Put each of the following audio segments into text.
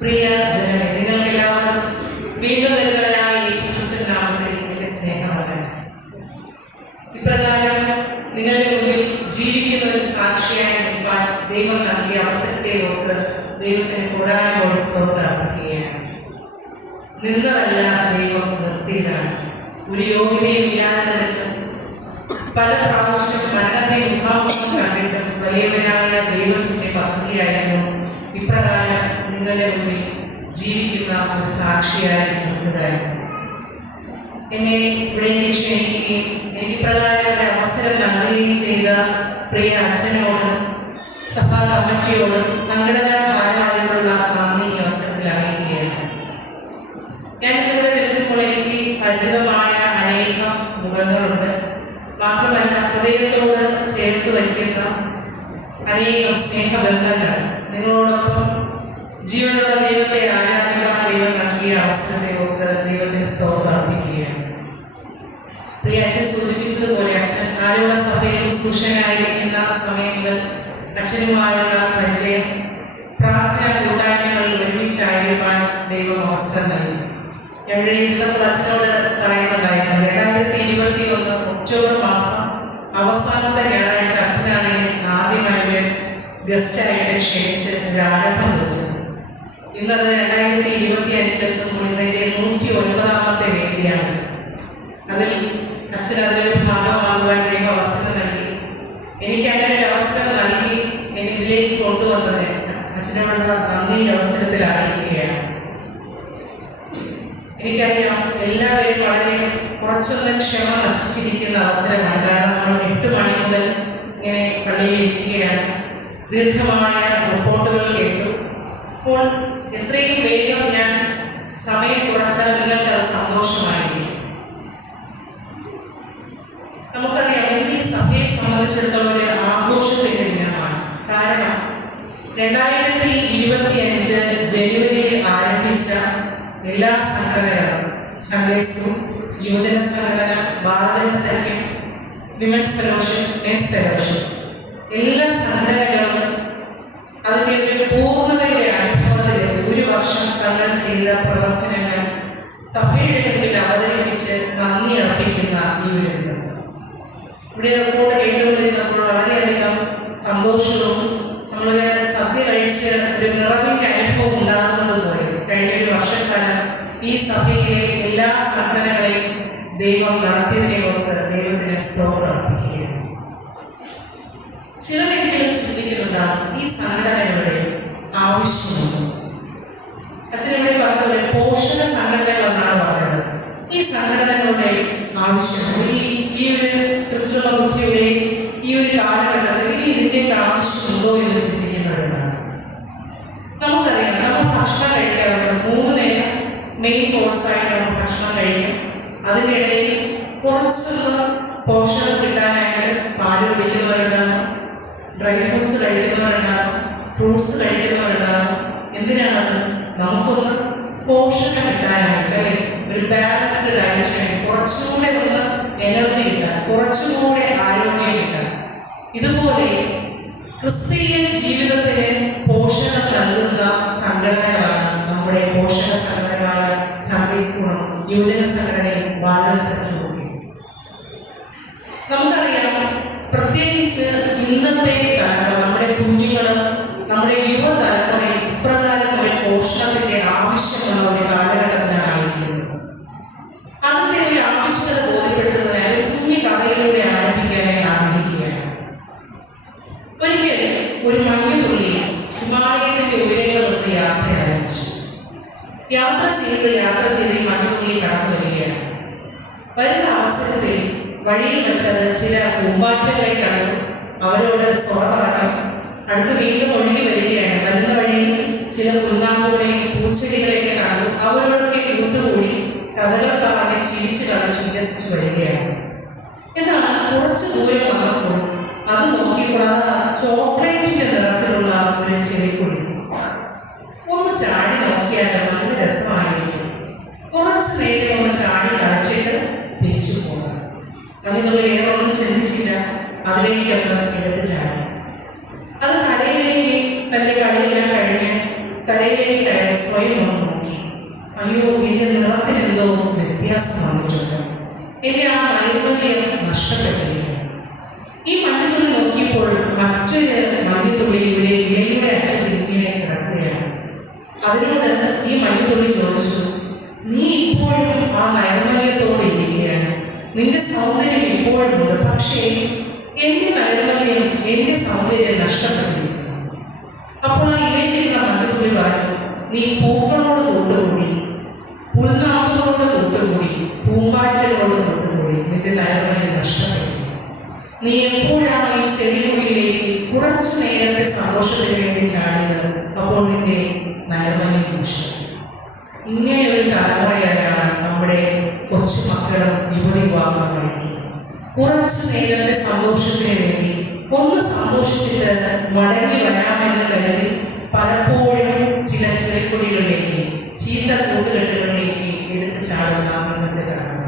പ്രിയ ജനമേ, നിങ്ങൾക്കെല്ലാവർക്കും വീണ്ടും വരുന്നവരായ യേശുക്രിസ്തുവിന്റെ നാമത്തിൽ എന്റെ സ്നേഹമാണ്. ഇപ്രകാരം നിങ്ങളുടെ മുമ്പിൽ ജീവിക്കുന്ന ഒരു സാക്ഷിയായി നിൽക്കാൻ ദൈവം നൽകിയ അവസരത്തെ ഓർത്ത് ദൈവത്തിന് കൂടാനോട് സ്തോത്രം അർപ്പിക്കുകയാണ്. നിന്നതല്ല, ദൈവം നിർത്തിയതാണ്. ഒരു യോഗ്യതയും ഇല്ലാതെ പല പ്രാവശ്യം മരണത്തെ മുഖാമുഖം കണ്ടിട്ടും വലിയവനായ ദൈവത്തിന്റെ പദ്ധതിയായിരുന്നു ഇപ്രകാരം നിങ്ങളുടെ മുമ്പിൽ ജീവിക്കുന്ന ഒരു സാക്ഷിയായി നിൽക്കുകയായിരുന്നു. എന്നെ ഇവിടേക്ക് ക്ഷണിക്കുകയും എനിക്ക് ഇപ്രകാരം ഒരു അവസരം നൽകുകയും ചെയ്ത പ്രിയ അച്ഛനോട്, സഭാ കമ്മിറ്റിയോട്, സംഘടനാ ഭാരവാഹികളുള്ള നന്ദി ഈ അവസരത്തിൽ അറിയിക്കുകയാണ്. ഞാൻ ഇവിടെ നിൽക്കുമ്പോൾ എനിക്ക് പരിചിതമായ അനേകം മുഖങ്ങളുണ്ട്. മാത്രമല്ല, ഹൃദയത്തോട് ചേർത്ത് വയ്ക്കുന്ന അനേകം സ്നേഹബന്ധങ്ങൾ. നിങ്ങളോടൊപ്പം ജീവനുള്ള ദൈവത്തെ ആരാധിക്കാൻ ദൈവം നൽകിയ അവസരത്തെ ഓർത്ത് ദൈവത്തിന് സ്തോത്രം അർപ്പിക്കുകയാണ്. പ്രിയ അച്ഛൻ സൂചിപ്പിച്ചതുപോലെ, അച്ഛൻ ആരോഗ്യ സഭയിൽ ശുശ്രൂഷനായിരിക്കുന്ന സമയങ്ങളിൽ അച്ഛനുമായുള്ള പരിചയം, പ്രാർത്ഥന കൂട്ടായ്മകളിൽ ഒരുമിച്ചായിരിക്കാൻ ദൈവം അവസരം നൽകി. ഞങ്ങളുടെ ഇതിലപ്പോൾ അച്ഛനോട് പറയുന്നുണ്ടായിരുന്നു, 2021 ഒക്ടോബർ മാസം അവസാനത്തെ ഞായറാഴ്ച അച്ഛനാണെങ്കിൽ ആദ്യമായിട്ട് ഗസ്റ്റായിട്ട് ക്ഷണിച്ച് ഒരു ആരംഭം വെച്ചത്. ഇന്നത് 2025 ഇതിൻ്റെ 109ാമത്തെ വേദിയാണ്. അതിൽ അച്ഛൻ അതിലൊരു ഭാഗമാകുവാൻ ദൈവം അവസരം നൽകി. എനിക്ക് അങ്ങനെ ഒരു അവസരം നൽകി എന്നെ ഇതിലേക്ക് കൊണ്ടുവന്നതിന് അച്ഛനോടുള്ള നന്ദി അവസരത്തിൽ അറിയിക്കുകയാണ്. എനിക്കറിയാം, എല്ലാവരും വളരെ കുറച്ചൊന്ന് ക്ഷമ നശിച്ചിരിക്കുന്ന അവസരമാണ്. കാരണം നമ്മൾ 8 മണി മുതൽ ഇങ്ങനെ പള്ളിയിൽ ഇരിക്കുകയാണ്. ദീർഘമായ റിപ്പോർട്ടുകൾ കേട്ടു. അപ്പോൾ എത്രയും വേഗം ഞാൻ സമയം കുറച്ചാൽ നിങ്ങൾക്ക് അത് സന്തോഷമായിരിക്കും. നമുക്കറിയാം, ഈ സഭയെ സംബന്ധിച്ചിടത്തോളം ഒരു ആഘോഷത്തിന്റെ ദിനമാണ്. കാരണം 2025 ജനുവരിയിൽ ആരംഭിച്ച എല്ലാ സംഘടനകളും, സൺഡേ സ്കൂൾ, യുവജന സംഘടന, ഭാരതീയ സഖ്യം, വിമൻസ് ഫെലോഷിപ്പ്, മെൻസ് ഫെലോഷിപ്പ്, എല്ലാ സംഘടനകളും അതിൻ്റെ ഒരു പൂർണ്ണതയുടെ അനുഭവത്തിലെത്തി ഒരു വർഷം തങ്ങൾ ചെയ്ത പ്രവർത്തനങ്ങൾ സഭയുടെ മുമ്പിൽ അവതരിപ്പിച്ച് നന്ദി അർപ്പിക്കുന്ന ഈ ഒരു ദിവസം. ഇവിടെ റിപ്പോർട്ട് കേട്ടുകൊണ്ടിൽ നമ്മൾ വളരെയധികം സന്തോഷവും നമ്മളൊരു സദ്യ കഴിച്ച് ഒരു നിറവിൻ്റെ അനുഭവം ഉണ്ടാകുന്നത് പോലെ കഴിഞ്ഞ ഒരു വർഷക്കാലം ഈ സഭയിലെ എല്ലാ സംഘടനകളെയും ദൈവം നടത്തിയതിനെ ഓർത്ത് ദൈവത്തിന് സ്തോത്രം അർപ്പിക്കുകയാണ്. ചിലരെങ്കിലും ചിന്തിക്കുന്നുണ്ടാകും, ഈ സംഘടനകളുടെ ആവശ്യമുണ്ട്. അച്ഛനിവിടെ പറഞ്ഞത് പോഷക സംഘടനകൾ എന്നാണ് പറഞ്ഞത്. ഈ സംഘടനകളുടെ ആവശ്യമുണ്ട്. ഈ ഒരു കൃത്രിമ ബുദ്ധിയുടെ ഈ ഒരു കാലഘട്ടത്തിൽ ഇതിൻ്റെയൊക്കെ ആവശ്യമുണ്ടോ എന്ന് ചിന്തിക്കുന്നവരുണ്ടാകും. നമുക്കറിയാം, നമ്മൾ ഭക്ഷണം കഴിക്കാറുണ്ട്. 3 നേരം മെയിൻ കോഴ്സായിട്ട് നമ്മൾ ഭക്ഷണം കഴിക്കും. അതിനിടയിൽ കുറച്ചൊന്ന് പോഷകം കിട്ടാനായിട്ട് പാല് കുടിക്കുന്നവരുണ്ടാകും, ഡ്രൈ ഫ്രൂട്ട്സ് കഴിക്കുന്നവരുണ്ടാകും, ഫ്രൂട്ട്സ് കഴിക്കുന്നവരുണ്ടാകും. എന്തിനാണത്? നമുക്കൊന്ന് പോഷകം കിട്ടാനായിട്ട്, അല്ലെ? ഒരു ബാലൻസ്ഡ് ഡയറ്റിനായി കുറച്ചുകൂടെ ഒന്ന് എനർജി കിട്ടാൻ, കുറച്ചുകൂടെ ആരോഗ്യം കിട്ടാൻ. ഇതുപോലെ ക്രിസ്തീയ ജീവിതത്തിന് പോഷകം നൽകുന്ന സംഘടനകളാണ് നമ്മുടെ പോഷക സംഘടനകളായ സൺഡേ സ്കൂളും യുവജന സംഘടനയും ഭാരതീയ സഖ്യവും. നമുക്കറിയാം, പ്രത്യേകിച്ച് ഇന്നത്തെ തലമുറ, നമ്മുടെ കുഞ്ഞുങ്ങളും നമ്മുടെ യുവതലമുറയും ഇപ്രകാരം ഒരു പോഷണത്തിന്റെ ആവശ്യമുള്ള ഒരു കാലഘട്ടത്തിലായിരിക്കുന്നത്. അതിന്റെ ഒരു ആവശ്യകത ബോധ്യപ്പെടുത്തുന്നതിനാൽ ഒരു കുഞ്ഞു കഥയിലൂടെ ആരംഭിക്കാനായി ആഗ്രഹിക്കുകയാണ്. ഒരിക്കൽ ഒരു മഞ്ഞുതുള്ളി ഹിമാലയത്തിന്റെ ഉയരങ്ങളൊക്കെ യാത്ര ആരംഭിച്ചു. യാത്ര ചെയ്ത് ഈ മഞ്ഞുതുള്ളി കടന്നു വരികയാണ്. വരുന്ന അവസരത്തിൽ വഴിയിൽ വെച്ചത് ചില പൂമ്പാറ്റകളെ കണ്ടു. അവരോട് സൊറ പറഞ്ഞു. അടുത്ത് വീണ്ടും ഒഴുകി വരികയാണ്. വരുന്ന വഴിയിൽ ചില പുല്ലാമ്പുകളെയും പൂച്ചെടികളെയൊക്കെ കണ്ടു. അവരോടൊക്കെ കൂട്ടുകൂടി കഥകൾ പറഞ്ഞ് ചിരിച്ചു കളിച്ച് ഉല്ലസിച്ചു വരികയാണ്. എന്നാൽ കുറച്ചു ദൂരം വന്നപ്പോൾ അത് നോക്കിക്കൂടാതെ ചോക്ലേറ്റിന്റെ നിറത്തിലുള്ള ഒരു ചെടിക്കുടി. ഒന്ന് ചാടി നോക്കിയാൽ നല്ല രസമായിരിക്കും. കുറച്ചു നേരം ഒന്ന് ചാടി കളിച്ചിട്ട് തിരിച്ചു പോകണം. അതിനുള്ള ഏതൊന്നും ചിന്തിച്ചില്ല, അതിലേക്ക് അത് എടുത്ത് ചാടി. അത് കരയിലേക്ക് തന്റെ കളിയെല്ലാം കഴിഞ്ഞ് കരയിലേക്ക് സ്വയം ഒന്ന് നോക്കി. അയ്യോ, എൻ്റെ നിറത്തിനെന്തോ വ്യത്യാസം വന്നിട്ടുണ്ട്, എൻ്റെ ആ നൈർമല്യം നഷ്ടപ്പെട്ടിരിക്കുന്നു. ഈ മഞ്ഞുതുള്ളി നോക്കിയപ്പോൾ മറ്റൊരു മഞ്ഞുതുള്ളി ഇവിടെ ഇലയുടെ അറ്റത്ത് ഇങ്ങനെ കിടക്കുകയാണ്. അതിനോട് ഈ മഞ്ഞുതുള്ളി ചോദിച്ചു, നീ ഇപ്പോഴും ആ നൈർമല്യത്തോടെ ഇരിക്കുകയാണ്, നിന്റെ സൗന്ദര്യം ഇപ്പോഴുമുണ്ട്, പക്ഷേ എന്റെ നൈർമല്യം, എന്റെ സൗന്ദര്യം നഷ്ടപ്പെട്ടിരിക്കുന്നു. അപ്പോൾ ആ ഇലയിലിരുന്ന മഞ്ഞുതുള്ളി പറഞ്ഞു, നീ പൂക്കളോട് തൊട്ടുകൂടി, പുൽനാമ്പുകളോട് തൊട്ടുകൂടി, പൂമ്പാറ്റകളോട് തൊട്ടുകൂടി നിന്റെ നൈർമല്യം നഷ്ടപ്പെട്ടു. നീ എപ്പോഴാണ് ഈ ചെടിമുടിയിലേക്ക് കുറച്ചു നേരത്തെ സന്തോഷത്തിന് വേണ്ടി ചാടിയത്, അപ്പോൾ നിന്റെ നൈർമല്യം നഷ്ടപ്പെട്ടു. ഇങ്ങനെയൊരു തലമുറയാണ് നമ്മുടെ കൊച്ചു മക്കളും യുവതി യുവാക്കളായിരിക്കും. കുറച്ചു നേരത്തെ സന്തോഷത്തിന് വേണ്ടി ഒന്ന് സന്തോഷിച്ചിട്ട് മടങ്ങി വരാമെന്ന് കരുതി പലപ്പോഴും ചില ചെറിക്കുടികളിലേക്ക്, ചീത്ത കൂട്ടുകെട്ടുകളിലേക്ക് എടുത്തു ചാടുന്ന ഇന്നത്തെ തലമുറ.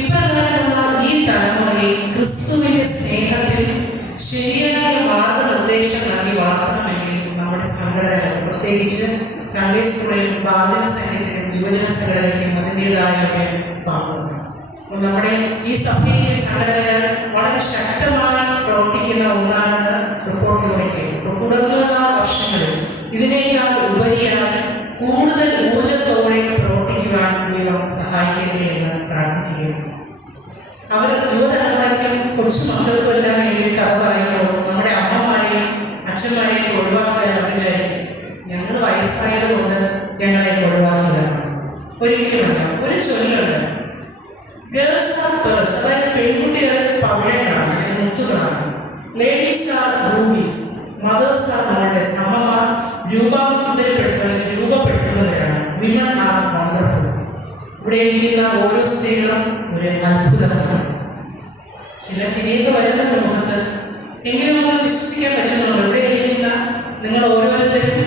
ഇപ്രകാരമുള്ള ഈ തലമുറയെ ക്രിസ്തുവിന്റെ സ്നേഹത്തിൽ ശരിയായ മാർഗനിർദ്ദേശം നൽകി വളർത്തണമെങ്കിൽ നമ്മുടെ സംഘടനകൾ, പ്രത്യേകിച്ച് സൺഡേ സ്കൂളിൽ, പ്രാർത്ഥന സംഘത്തിനും യുവജന സംഘടനയ്ക്കും അതിൻ്റെതായ പങ്കുണ്ട്. നമ്മുടെ ഈ സഭയിലെ സംഘടനകൾ വളരെ ശക്തമായി പ്രവർത്തിക്കുന്ന ഒന്നാണെന്ന് റിപ്പോർട്ടിലൂടെ കേട്ടു. തുടർന്നുള്ള വർഷങ്ങളിൽ ഇതിനേക്കാൾ ഉപരിയായി കൂടുതൽ ഊർജത്തോടെ പ്രവർത്തിക്കുവാൻ ദൈവം സഹായിക്കട്ടെ എന്ന് പ്രാർത്ഥിക്കുകയാണ്. അവർ യുവതലമുറയ്ക്കും കൊച്ചു മക്കൾക്കും എല്ലാം വേണ്ടി കഥ പറയുമ്പോൾ നമ്മുടെ അമ്മമാരെയും അച്ഛന്മാരെയും ഒഴിവാക്കാൻ അവർ വിചാരിക്കും, ഞങ്ങൾ വയസ്സായതുകൊണ്ട് ഞങ്ങളെ ഒഴിവാക്കുകയാണ്. ഒരിക്കലുമല്ല. ഒരു ചൊല്ലുണ്ട്, ഗേൾസ് ആർ പേൾസ്, അതായത് പെൺകുട്ടികൾ പവിഴങ്ങളാണ്, മുത്തുകളാണ്. Ladies are rubies, mothers are moulders, അമ്മമാർ രൂപപ്പെടുത്തുന്നവരാണ്. Women are wonderful. ഇവിടെ ഇരിക്കുന്ന ഓരോ സ്ത്രീകളും ഒരു അത്ഭുതമാണ്. ചില ചിരിയൊക്കെ വരുന്നുണ്ട് മുഖത്ത്, എങ്കിലും നമുക്ക് വിശ്വസിക്കാൻ പറ്റുന്നുള്ളൂ. ഇവിടെ ഇരിക്കുന്ന നിങ്ങൾ ഓരോരുത്തരും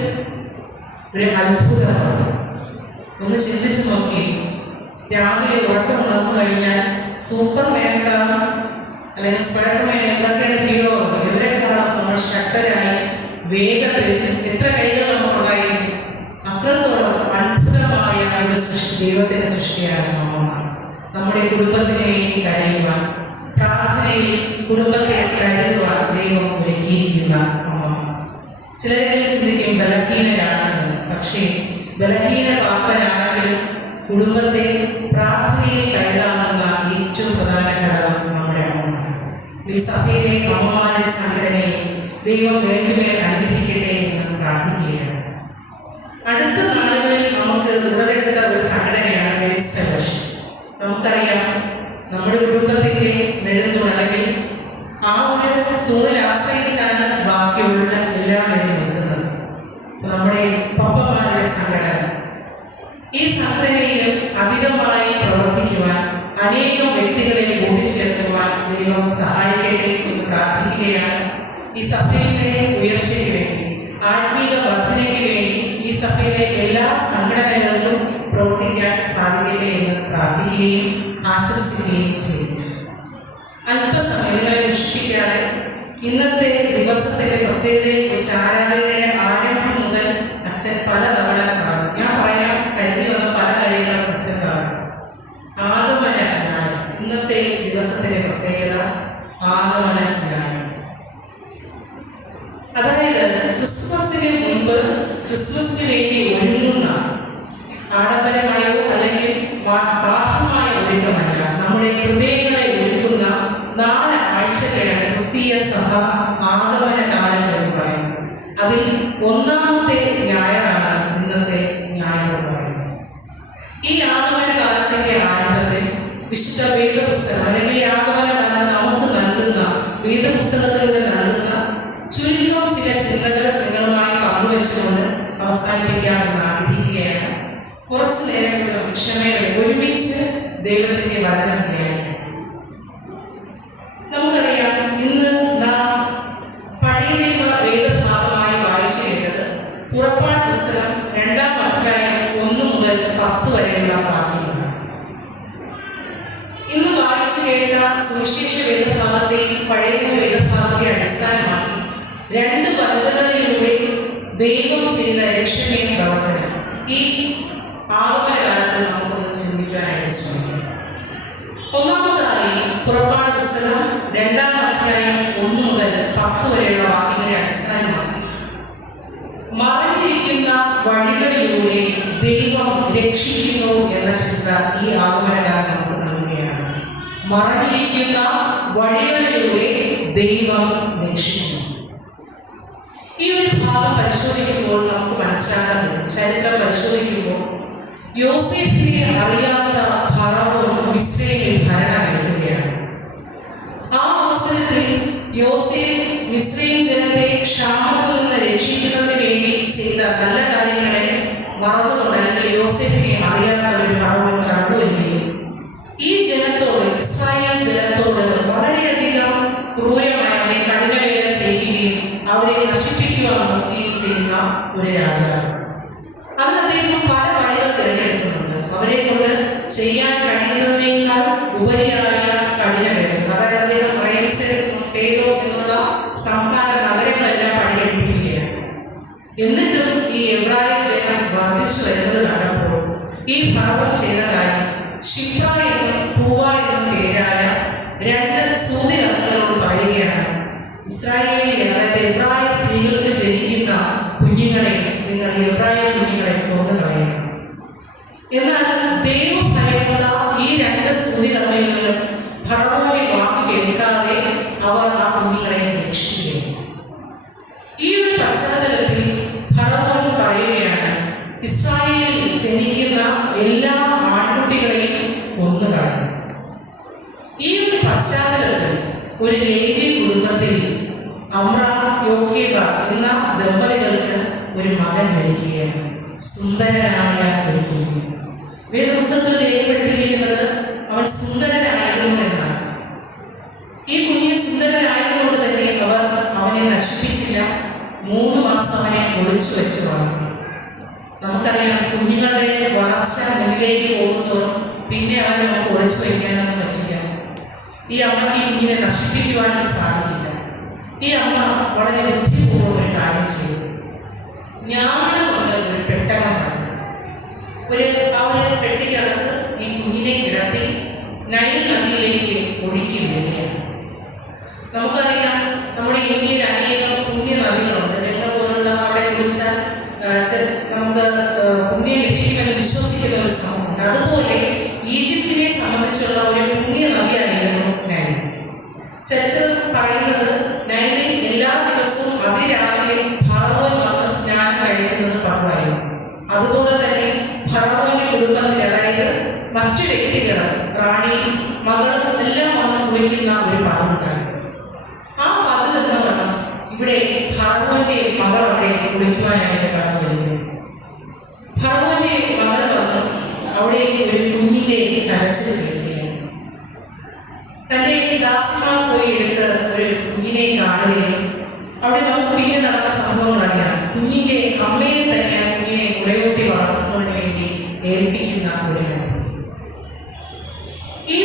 ഒരു അത്ഭുതമാണ്. ഒന്ന് ചിന്തിച്ചു നോക്കി, രാവിലെ ഉറക്കം ഉണർന്നു കഴിഞ്ഞാൽ സൂപ്പർമാനേക്കാളും അല്ലെങ്കിൽ സ്പൈഡർമാൻ എന്തൊക്കെയാണ് ഹീറോ, ഇവരെക്കാളും നമ്മൾ ശക്തരായി വേഗത്തിൽ എത്ര കൈകൾ നമുക്കുണ്ടായിരിക്കും. അത്രത്തോളം അത്ഭുതമായ ഒരു സൃഷ്ടി, ദൈവത്തിന്റെ സൃഷ്ടിയാണ് അമ്മമാർ. നമ്മുടെ കുടുംബത്തിന് വേണ്ടി കരയുവാൻ, പ്രാർത്ഥനയിൽ കുടുംബത്തെ കരുതുവാൻ ദൈവം ഒരുക്കിയിരിക്കുന്ന അമ്മമാർ. ചിലരെങ്കിലും ചിന്തിക്കും ബലഹീനരാണെന്ന്. പക്ഷേ ബലഹീന പാത്രരാണെങ്കിലും കുടുംബത്തെ പ്രാർത്ഥനയിൽ കരുതാമെന്ന ഏറ്റവും പ്രധാന ഘടകം നമ്മുടെ അമ്മമാർ. ഈ സഭയിലെ അമ്മമാരുടെ സംഘടനയെ ദൈവം വേണ്ടുമേൽ അനുഗ്രഹിക്കട്ടെ എന്ന് പ്രാർത്ഥിക്കുകയാണ്. അടുത്ത നാളുകളിൽ നമുക്ക് ഉടലെടുത്ത ഒരു സംഘടനയാണ് മെൻസ് ഫെലോഷിപ്പ്. നമുക്കറിയാം, നമ്മുടെ കുടുംബത്തിന്റെ നെടുന്തൂൺ അല്ലെങ്കിൽ ആ ഒരു തൂണിൽ ആശ്രയിച്ചാണ് ബാക്കിയുള്ള എല്ലാവരും നിൽക്കുന്നത്. നമ്മുടെ പപ്പമാരുടെ സംഘടന, ഈ സംഘടനയിലും അധികമായി പ്രവർത്തിക്കുവാൻ, അനേകം വ്യക്തികളെ കൂട്ടിച്ചേർക്കുവാൻ ദൈവം സഹായിക്കട്ടെ എന്ന് പ്രാർത്ഥിക്കുകയാണ്. ഈ സഭയുടെ ഉയർച്ചയ്ക്ക് വേണ്ടി, ആത്മീയ വർധനയ്ക്ക് വേണ്ടി ഈ സഭയിലെ എല്ലാ സംഘടനകൾക്കും പ്രവർത്തിക്കാൻ സാധിക്കട്ടെ എന്ന് പ്രാർത്ഥിക്കുകയും ആശംസിക്കുകയും ചെയ്തു. അല്പസമയങ്ങളെ നശിപ്പിക്കാതെ ഇന്നത്തെ ദിവസത്തിന്റെ പ്രത്യേകതയെക്കുറിച്ച് ആരാധനയുടെ ആരംഭം മുതൽ അച്ഛൻ പലതവണ പറഞ്ഞു. ഞാൻ പറയാൻ കരുതി വന്ന പല കാര്യങ്ങളും അച്ഛൻ പറഞ്ഞു. ആഗമന ന്യായം, ഇന്നത്തെ ദിവസത്തിന്റെ പ്രത്യേകത ആഗമന ന്യായം. അതായത് ക്രിസ്മസിന് മുൻപ് ക്രിസ്മസിന് വേണ്ടി ഒരുങ്ങുന്ന ആഡംബരമായോ അല്ലെങ്കിൽ ബാഹ്യമായ ഒരുക്കമല്ല, നമ്മുടെ ഹൃദയങ്ങളെ ഒരുക്കുന്ന 4 ആഴ്ചകളാണ് ക്രിസ്തീയ സഭ ആഗമന കാലം എന്ന് പറയുന്നത്. അതിൽ ഒന്നാമത്തെ ഞായറാണ് ഇന്നത്തെ ഞായർ എന്ന് പറയുന്നത്. ഈ ആഗമന കാലത്തിന്റെ ആരംഭത്തിൽ വിശുദ്ധ വേദപുസ്തകം അല്ലെങ്കിൽ ആഗമനമല്ല നമുക്ക് നൽകുന്ന വേദപുസ്തകത്തിലൂടെ നൽകുന്ന ചുരുക്കം ചില ചിന്തകൾ നിങ്ങളുമായി പങ്കുവെച്ചുകൊണ്ട് അവസാനിപ്പിക്കാമെന്ന് ആഗ്രഹിക്കുകയാണ്. കുറച്ചു നേരം ക്ഷമയോടെ ഒരുമിച്ച് ദൈവത്തിന്റെ വചനം ധ്യാനിക്കാം. നമുക്കറിയാം, ഇന്ന് നാം പഴയ വേദഭാഗമായി വായിച്ചു കേട്ടത് പുറപ്പാട് പുസ്തകം 2-ാം അധ്യായം 1 മുതൽ 10 വരെയുള്ള വാക്യങ്ങളാണ്. ഇന്ന് വായിച്ചു കേട്ട സുവിശേഷ വേദഭാഗത്തെയും പഴയ വേദഭാഗത്തെ അടിസ്ഥാനമാക്കി 2 വനിതകളിലൂടെ ദൈവം ചെയ്ത രക്ഷണീയ പ്രവർത്തനം. ഈ ആഗമന കാലത്തിൽ നമുക്കൊന്ന് ചിന്തിക്കാനായിട്ട് ശ്രമിക്കാം. ഒന്നാമതായി പുറപ്പാട് പുസ്തകം 2-ാം അധ്യായം 1 മുതൽ 10 വരെയുള്ള വാക്യങ്ങളെ അടിസ്ഥാനമാക്കി മറഞ്ഞിരിക്കുന്ന വഴികളിലൂടെ ദൈവം രക്ഷിക്കുന്നു എന്ന ചിന്ത ഈ ആഗമനകാലം നമുക്ക് നൽകുകയാണ്. മറഞ്ഞിരിക്കുന്ന വഴികളിലൂടെ ദൈവം രക്ഷിക്കുന്നു. ഈ ഒരു ഭാഗം പരിശോധിക്കുമ്പോൾ നമുക്ക് മനസ്സിലാക്കുന്നത്, ചരിത്രം പരിശോധിക്കുമ്പോൾ യോസേഫിനെ അറിയാത്ത ഫറവോൻ മിസ്രയീമിൽ ഭരണം നൽകുകയാണ്. ആ അവസരത്തിൽ യോസേഫ് മിസ്രയീം ജനത്തെ ക്ഷാമത്തിൽ നിന്ന് രക്ഷിക്കുന്നതിന് വേണ്ടി ചെയ്ത നല്ല കാര്യങ്ങളെ മറന്നുകൊണ്ട്, അല്ലെങ്കിൽ യോസേഫിനെ അറിയാത്ത ഒരു ഫറവോൻ കടന്നു വരികയും ഈ ജനത്തോട്, ഇസ്രായേൽ ജനത്തോട് വളരെയധികം ക്രൂരമായി കഠിനവേല ചെയ്യുകയും അവരെ നശിപ്പിക്കുവാൻ നോക്കുകയും ചെയ്യുന്ന ഒരു രാജാവ്. അന്ന് അദ്ദേഹം പല വഴികൾ തിരഞ്ഞെടുക്കുന്നുണ്ട്. അവരെ കൊണ്ട് ചെയ്യാൻ കഴിയുന്നതിനേക്കാൾ ഉപരിയായ കഠിനവേല, അതായത് അദ്ദേഹം പേരോ എന്നുള്ള സംസ്ഥാന നഗരങ്ങളെല്ലാം പണിയെടുപ്പിക്കുകയാണ്. എന്നിട്ടും ഈ എബ്രായ ജനം വർദ്ധിച്ചു വരുന്നത് കണ്ടപ്പോൾ ഈ ഫറവോൻ ചെയ്ത കാര്യം ശിഫ്ര എന്നും പൂവ എന്നും പേരായ 2 സൂതികർമ്മങ്ങളോട് പറയുകയാണ്, ഇസ്രായേലിലെ, അതായത് എബ്രായ സ്ത്രീകൾക്ക് ജനിക്കുന്ന കുഞ്ഞുങ്ങളെ നിങ്ങൾ എബ്രായ കുഞ്ഞുങ്ങളെ കൊന്നു കളയണം. എന്നാൽ ദൈവം ഭയമുള്ള ഈ 2 സൂതികർമ്മികളും ഫറവോന്റെ വാക്ക് കേൾക്കാതെ അവർ ആ കുഞ്ഞുങ്ങളെ രക്ഷിക്കുകയും. ഈ ഒരു പശ്ചാത്തലത്തിൽ ഫറവോൻ പറയുകയാണ്, ഇസ്രായേലിൽ ജനിക്കുന്ന എല്ലാ ആൺകുട്ടികളെയും കൊന്നുകളയണം. ഈ ഒരു പശ്ചാത്തലത്തിൽ ഒരു ലേവ്യ കുടുംബത്തിൽ അമ്രാം യോഖേബ എന്ന ദമ്പതികൾക്ക് ഒരു മകൻ ജനിക്കുകയാണ്. സുന്ദരനായ ഒരു കുഞ്ഞ്. വേദപുസ്തകത്തിൽ രേഖപ്പെടുത്തിയിരിക്കുന്നത് അവൻ സുന്ദരനായിരുന്നു എന്നാണ്. ഈ കുഞ്ഞ് സുന്ദരനായതുകൊണ്ട് തന്നെ അവർ അവനെ നശിപ്പിച്ചില്ല. 3 മാസം അവനെ ഒളിച്ചു വെച്ച് വളർത്തി. നമുക്കറിയാം, കുഞ്ഞുങ്ങളുടെ വളർച്ച മുന്നിലേക്ക് പോകുന്നതോറും പിന്നെ അവരെ നമുക്ക് ഒളിച്ചു വയ്ക്കാനൊന്നും പറ്റില്ല. ഈ അമ്മയ്ക്ക് ഈ കുഞ്ഞിനെ നശിപ്പിക്കുവാനും സാധിക്കില്ല. ഈ അമ്മ വളരെ ബുദ്ധിപൂർവ്വം ഒരു കാര്യം ചെയ്തു. ഞാണം കൊണ്ട് ഒരു പെട്ടകം ഒരു പെട്ടിക്കകത്ത് ഈ കുഞ്ഞിനെ കിടത്തി നൈൽ നദിയിലേക്ക് ഒഴുക്കി വിടുകയാണ്. നമുക്കറിയാം, നമ്മുടെ ഇന്ത്യയിൽ അനേകം പുണ്യ നദികളുണ്ട്. ഗംഗ പോലുള്ള അവിടെ കുളിച്ചാൽ നമുക്ക് പുണ്യം ലഭിക്കുമെന്ന് വിശ്വസിക്കുന്ന ഒരു സമൂഹമുണ്ട്. അതുപോലെ ഈജിപ്തിനെ സംബന്ധിച്ചുള്ള ഒരു പുണ്യ നദിയായിരുന്നു നൈൽ. ചരിത്രം പറയുന്നത് നൈലിൽ എല്ലാ ദിവസവും അതിരാവിലെ ഫറവോൻ വന്ന് സ്നാനം കഴിക്കുന്നത് പതിവായിരുന്നു. അതുപോലെ തന്നെ ഫറവോന്റെ കുടുംബത്തിൽ, അതായത് മറ്റു വ്യക്തികൾ, റാണി, മകളും എല്ലാം വന്ന് കുളിക്കുന്ന ഒരു പതിവുണ്ടായിരുന്നു. ആ പതിവ് എന്ന് പറഞ്ഞാൽ ഇവിടെ ഫറവോന്റെ മകൾ അവിടെ കുളിക്കുവാനായിട്ട് കടന്നു വരുന്നു. ഫറവോന്റെ മകൾ വന്ന് അവിടെ ഒരു കുഞ്ഞിന്റെ കരച്ചിൽ കേൾക്കുകയാണ്. തന്റെ ദാസന്മാർ പോയി എടുത്ത് ഒരു കുഞ്ഞിനെ കാണുകയും അവിടെ നമുക്ക് പിന്നെ നടന്ന സംഭവങ്ങൾ അറിയാം. കുഞ്ഞിന്റെ അമ്മയെ തന്നെ ആ കുഞ്ഞിനെ മുലയൂട്ടി വളർത്തുന്നതിന് വേണ്ടി ഏൽപ്പിക്കുന്ന ഒരു കാര്യം. ഈ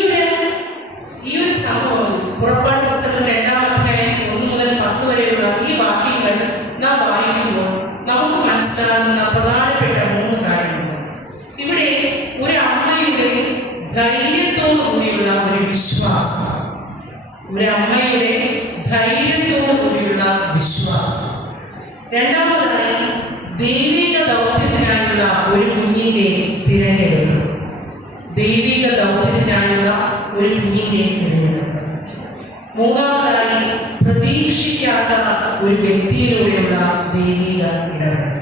ഒരു സംഭവം പുറപ്പാട് പുസ്തകം 2-ാം അധ്യായം 1 മുതൽ 10 വരെയുള്ള ഈ വാക്യങ്ങൾ നാം വായിക്കുമ്പോൾ നമുക്ക് മനസ്സിലാകുന്ന പ്രധാനപ്പെട്ട 3 കാര്യങ്ങളുണ്ട്. ഇവിടെ ഒരു അമ്മയുടെ ധൈര്യത്തോടു കൂടിയുള്ള ഒരു വിശ്വാസം, ഒരു അമ്മയുടെ ധൈര്യത്തോടു കൂടിയുള്ള വിശ്വാസം. രണ്ടാമതായി ദൈവിക ദൗത്യത്തിനായുള്ള ഒരു കുഞ്ഞിന്റെ തിരഞ്ഞെടുപ്പ്, ദൈവിക ദൗത്യത്തിനായുള്ള ഒരു കുഞ്ഞിന്റെ തിരഞ്ഞെടുപ്പ്. മൂന്നാമതായി പ്രതീക്ഷിക്കാത്ത ഒരു വ്യക്തിയിലൂടെയുള്ള ദൈവിക ഇടപെടൽ.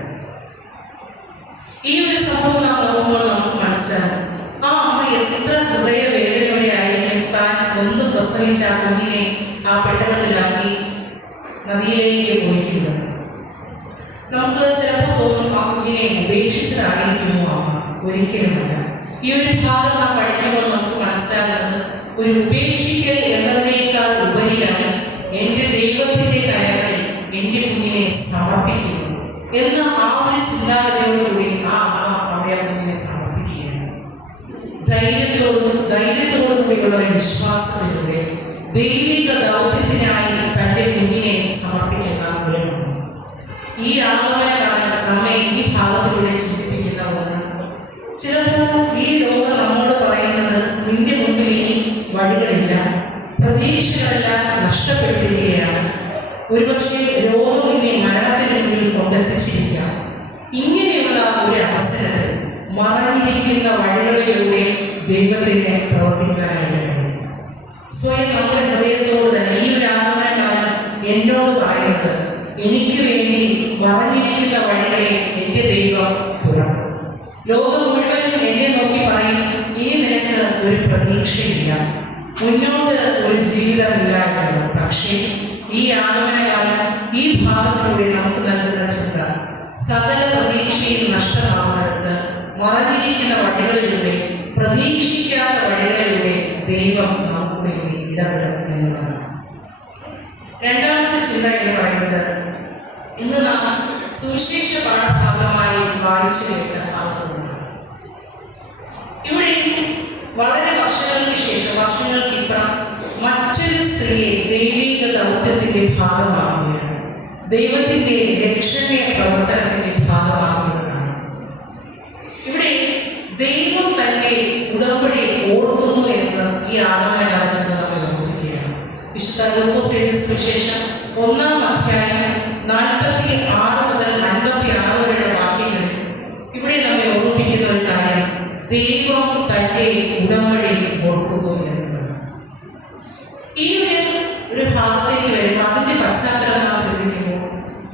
ഈ ഒരു സംഭവം നാം നോക്കുമ്പോൾ നമുക്ക് മനസ്സിലാകും, ആ അമ്മ എത്ര ഹൃദയവേദനയോടെ ആയിരിക്കും താൻ ഒന്ന് പ്രസവിച്ച ആ കുഞ്ഞിനെ ആ പെട്ടകത്തിലാക്കി നദിയിലേക്ക് ഒഴിക്കുന്നത്. നമുക്ക് ചിലപ്പോൾ തോന്നും ആ കുഞ്ഞിനെ ഉപേക്ഷിച്ചതായിരിക്കുമോ അമ്മ. ഒരിക്കലുമല്ല. ഈ ഒരു ഭാഗം നാം പഠിക്കുമ്പോൾ നമുക്ക് മനസ്സിലാകുന്നത് ഒരു ഉപേക്ഷിക്കൽ എന്നതിനേക്കാൾ ഉപരിയായി എൻ്റെ ദൈവത്തിൻ്റെ കരങ്ങളിൽ എൻ്റെ കുഞ്ഞിനെ സമർപ്പിക്കുന്നു എന്ന ആ ഒരു ചിന്താഗതിയോടുകൂടി ആ അമ്മ അവിടെ കുഞ്ഞിനെ സമർപ്പിക്കുകയാണ്. ധൈര്യത്തോടുകൂടിയുള്ള ഒരു വിശ്വാസത്തിലൂടെ ദൈവിക ദൗത്യത്തിനായി തൻ്റെ കുഞ്ഞിനെ സമർപ്പിക്കുന്ന ഒരു. ഈ ആഗമന കാലം നമ്മെ ഈ ഭാഗത്തിലൂടെ ചിന്തിപ്പിക്കുന്ന ഒരുപക്ഷെ രോഗിനെ മരണത്തിന് മുന്നിൽ കൊണ്ടെത്തിച്ചിരിക്കാം. ഇങ്ങനെയുള്ള ഒരു അവസരത്തിൽ മറഞ്ഞിരിക്കുന്ന വഴികളിലൂടെ ദൈവത്തിനെ പ്രവർത്തിക്കാനായിട്ട് സ്വയം നമ്മുടെ ഹൃദയത്തോട് തന്നെ ഈ ഒരു ആഗമനകാലം എന്നോട് പറയുന്നത്, എനിക്ക് വേണ്ടി മറഞ്ഞിരിക്കുന്ന വഴികളെ എൻ്റെ ദൈവം തുറക്കും. ലോകം മുഴുവനും എന്നെ നോക്കി പറയും, ഇനി നിനക്ക് ഒരു പ്രതീക്ഷയില്ല, മുന്നോട്ട് ഒരു ജീവിതമില്ല എന്നുള്ളത്. പക്ഷേ ഈ ആഗമനകാലം ഈ ഭാഗത്തിലൂടെ നമുക്ക് നൽകുന്ന ചിന്ത, സകല പ്രതീക്ഷയും നഷ്ടമാകുന്നത് മറഞ്ഞിരിക്കുന്ന വഴികളിലൂടെ, പ്രതീക്ഷിക്കാത്ത വഴികളിലൂടെ ദൈവം നമുക്ക് വേണ്ടി ഇടപെടും എന്നുള്ളതാണ്. രണ്ടാമത്തെ ചിന്ത എന്ന് പറയുന്നത്, ഇന്ന് നാം സുവിശേഷ പാഠഭാഗമായി വായിച്ചു കേട്ട ഭാഗത്തുനിന്നാണ്. ഇവിടെ വളരെ വർഷങ്ങൾക്കിപ്പുറം മറ്റൊരു സ്ത്രീയെ ദൈവിക ദൗത്യത്തിന്റെ ഭാഗമാകുകയാണ്, ദൈവത്തിന്റെ രക്ഷണീയ പ്രവർത്തനത്തിന്റെ ഭാഗമാകുന്നതാണ്. ഇവിടെ ദൈവം തന്നെ ഉടമ്പടി ഓർക്കുന്നു എന്ന് ഈ ആഗമനകാലത്ത് നമ്മൾ ഓർക്കുകയാണ്. വിശുദ്ധ ലൂക്കോസ് എഴുതിയ സുവിശേഷം 1-ാം അധ്യായം 46 മുതൽ 56 വരെയുള്ള വാക്യങ്ങളിൽ ഇവിടെ നമ്മെ ഓർമ്മിപ്പിക്കുന്ന ഒരു കാര്യം, ദൈവം തന്റെ ഉടമ്പടി ഓർക്കുന്നു എന്നതാണ്. ഈ ഒരു ഭാഗത്തേക്ക് വരുമ്പോൾ അതിന്റെ പശ്ചാത്തലം നാം ശ്രദ്ധിക്കുമ്പോൾ,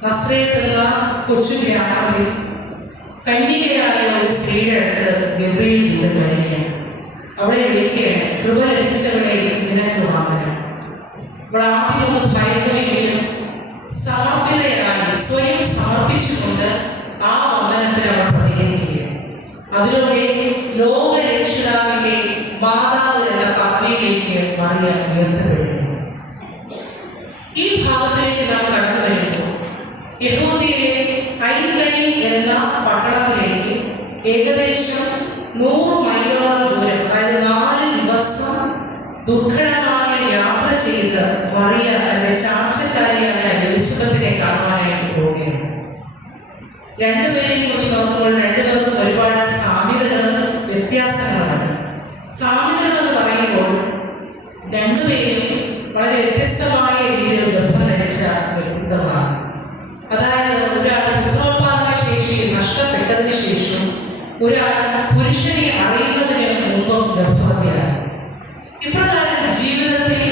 നസ്രയത്ത് എന്ന കൊച്ചു ഗ്രാമത്തിൽ കന്യകയായ ഒരു സ്ത്രീയുടെ അടുത്ത് ഗബ്രിയേൽ ദൂതൻ വരികയാണ്. അവളെ വിളിക്കുകയാണ്, കൃപ ലഭിച്ചവളെ നിനക്ക് വാങ്ങണം. അവൾ ആദ്യമൊന്ന് ഭയക്കുമെങ്കിലും സമർപ്പിതയായി സ്വയം സമർപ്പിച്ചുകൊണ്ട് ആ വന്ദനത്തിൽ അവൾ പ്രതികരിക്കുകയാണ്. അതിലൂടെ ലോകരക്ഷിതാവിന്റെ മാതാവ് എന്ന പദവിയിലേക്ക് മറിയ ഉയർത്തപ്പെടുകയാണ്. ഈ ഭാഗത്തിലേക്ക് നാം കടന്നു വരുമ്പോൾ യഹൂദിയിലെ ഐൻഗനി എന്ന പട്ടണത്തിലേക്ക് ഏകദേശം 100 മൈലോളം ദൂരം, അതായത് 4 ദിവസം ദുർഘടമായ യാത്ര ചെയ്ത് മറിയ തന്റെ ചാർച്ചക്കാരിയായ എലിസബത്തിനെ കാണുവാനായിട്ട് പോവുകയാണ്. രണ്ടുപേരെയും കുറിച്ച് നോക്കുമ്പോൾ രണ്ടുപേർക്കും ഒരുപാട് സാമ്യതകളും വ്യത്യാസങ്ങളുമാണ്. സാമ്യതകൾ എന്ന് പറയുമ്പോൾ രണ്ടുപേരും വളരെ വ്യത്യസ്തമായ രീതിയിൽ ഗർഭം ധരിച്ച വ്യക്തിത്വമാണ്. അതായത് ഒരാൾ പുത്രോത്പാദന ശേഷി നഷ്ടപ്പെട്ടതിന് ശേഷം ഒരാൾ പുരുഷനെ അറിയുന്നതിന് മുമ്പ് ഗർഭവതിയാണ്. ഇപ്രകാരം ജീവിതത്തിൽ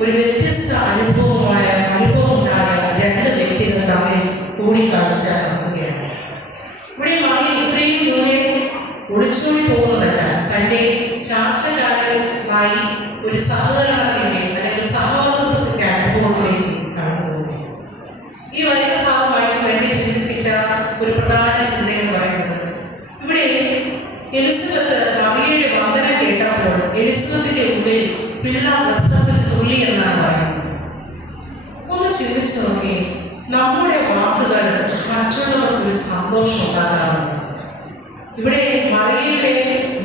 ഒരു വ്യത്യസ്ത അനുഭവമായ രണ്ട് വ്യക്തികൾ തമ്മിൽ കൂടിക്കാഴ്ച നടത്തുകയാണ്. ഇവിടെ മറിയ ഇത്രയും ദൂരെ ഒളിച്ചോടി പോകുന്നതല്ല, തൻ്റെ ചാർച്ചക്കാരനുമായി ഒരു സഹകരണത്തിന്റെ അല്ലെങ്കിൽ സഹവർത്തിത്വത്തിന്റെ അനുഭവത്തിലേക്ക് കടന്നുപോകുകയാണ്. ഈ വചനഭാഗം വായിച്ച് വേണ്ടി ചിന്തിപ്പിച്ച ഒരു പ്രധാന ചിന്ത എന്ന് പറയുന്നത്, ഇവിടെ എലിസബത്ത് മറിയയുടെ വന്ദനം കേട്ടപ്പോൾ എലിസബത്തിന്റെ ഉള്ളിൽ പിള്ള ഗർഭത്തിൽ തുള്ളി എന്നാണ് പറയുന്നത്. ഒന്ന് ചിന്തിച്ചു നോക്കി, നമ്മുടെ വാക്കുകൾ മറ്റുള്ളവർക്ക് ഒരു സന്തോഷം ഉണ്ടാകാറുണ്ട്. ഇവിടെ മറിയയുടെ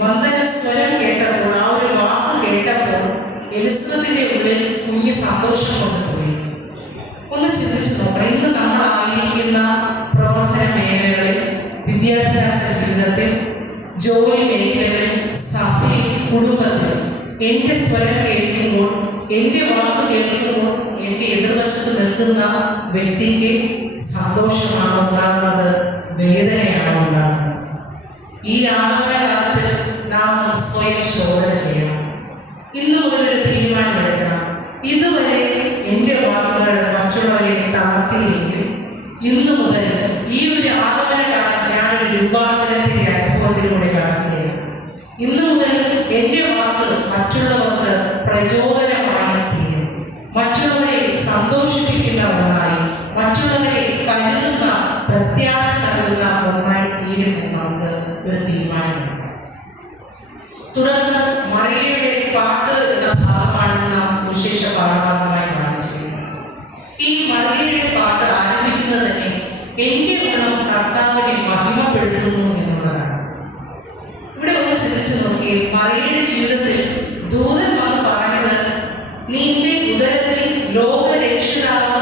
വന്ദന സ്വരം കേട്ടപ്പോൾ, ആ ഒരു വാക്ക് കേട്ടപ്പോൾ എലിസബത്തിന്റെ ഉള്ളിൽ കുഞ്ഞ് സന്തോഷം കൊണ്ട് തുള്ളി. ഒന്ന് ചിന്തിച്ചു നോക്കാം, ഇന്ന് നമ്മളായിരിക്കുന്ന പ്രവർത്തന മേഖലകളിൽ, വിദ്യാഭ്യാസ ജീവിതത്തിൽ, ജോലി മേഖലകളിൽ, സഭയിൽ, കുടുംബത്തിൽ എൻ്റെ സ്വരം കേൾക്കുമ്പോൾ, എൻ്റെ വാക്ക് കേൾക്കുമ്പോൾ എൻ്റെ എതിർവശത്ത് നിൽക്കുന്ന വ്യക്തിക്ക് സന്തോഷമാണോ ഉണ്ടാകുന്നത്, വേദനയാണോ ഉണ്ടാകുന്നത്? ഈ ആഗമനകാലത്ത് നാം സ്വയം ശോധന ചെയ്യണം. ഇന്നു മുതൽ ഒരു തീരുമാനമെടുക്കണം. ഇതുവരെ എൻ്റെ വാക്കുകൾ മറ്റുള്ളവരെ താഴ്ത്തിയെങ്കിൽ ഇന്നു മുതൽ ഈ ഒരു ആഗമനകാലം ഞാനൊരു രൂപാന്തരത്തിന്റെ അനുഭവത്തിലൂടെ കടക്കുകയാണ്. ഇന്നു മുതൽ എൻ്റെ വാക്ക് മറ്റുള്ളവർക്ക് പ്രചോദനമായി തീരും, മറ്റുള്ളവരെ സന്തോഷിപ്പിക്കുന്ന ഒന്നായി, മറ്റുള്ളവരെ കരുതുന്ന, പ്രത്യാശ നൽകുന്ന ഒന്നായി തീരും എന്ന് നമുക്ക് ഒരു തീരുമാനമെടുക്കാം. തുടർന്ന് മറിയയുടെ പാട്ട് എന്ന ഭാഗമാണ് നാം സുവിശേഷ പാഠഭാഗമായി വായിച്ചിരിക്കുന്നത്. ഈ മറിയയുടെ പാട്ട് ആരംഭിക്കുന്നത് തന്നെ എൻ്റെ ഗുണം കർത്താവിനെ മഹിമപ്പെടുത്തുന്നു എന്നുള്ളതാണ്. ഇവിടെ ഒന്ന് ചിന്തിച്ചു നോക്കി, മറിയയുടെ ജീവിതത്തിൽ ദൂതൻ വന്ന് പറഞ്ഞത്, നിന്റെ ഉദരത്തിൽ ലോകരക്ഷിതാവ്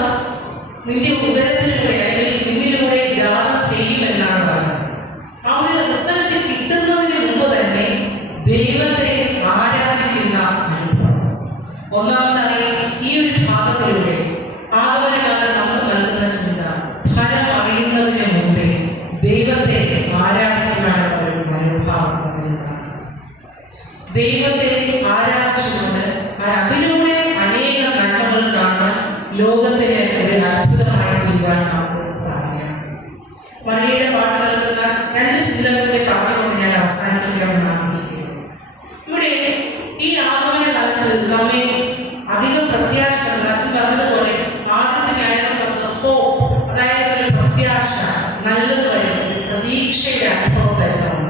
നിന്റെ ഉദരത്തിലൂടെ അല്ലെങ്കിൽ നിന്നിലൂടെ ജാതം ചെയ്യുമെന്നാണ് പറഞ്ഞത്. ആ ഒരു റിസൾട്ട് കിട്ടുന്നതിന് മുമ്പ് തന്നെ ദൈവത്തെ ആരാധിക്കുന്ന അനുഭവം. ഒന്നാമതായി ഈ ഒരു ഭാഗത്തിലൂടെ ആഗമനകാലം നമ്മൾ ദൈവത്തെ ആരാധിച്ചുകൊണ്ട് അതിലൂടെ അനേകം നന്മകൾ കാണാൻ ലോകത്തിന് ഒരു അത്ഭുതമായി തീരുവാൻ നമുക്ക് സാധിക്കണം. മറിയയുടെ പാട്ട് നൽകുന്ന 2 ചിന്തകളുടെ പറഞ്ഞുകൊണ്ട് ഞാൻ അവസാനിപ്പിക്കാമെന്ന് ആഗ്രഹിക്കുന്നു. ഇവിടെ ഈ ആഗമന കാലത്ത് നമ്മെ അധികം പ്രത്യാശ അച്ഛൻ പറഞ്ഞതുപോലെ ആദ്യത്തെ ന്യായം ഹോപ്പ്, അതായത് ഒരു പ്രത്യാശ, നല്ലത് വരും, പ്രതീക്ഷയുടെ അനുഭവം തരുന്നതാണ്.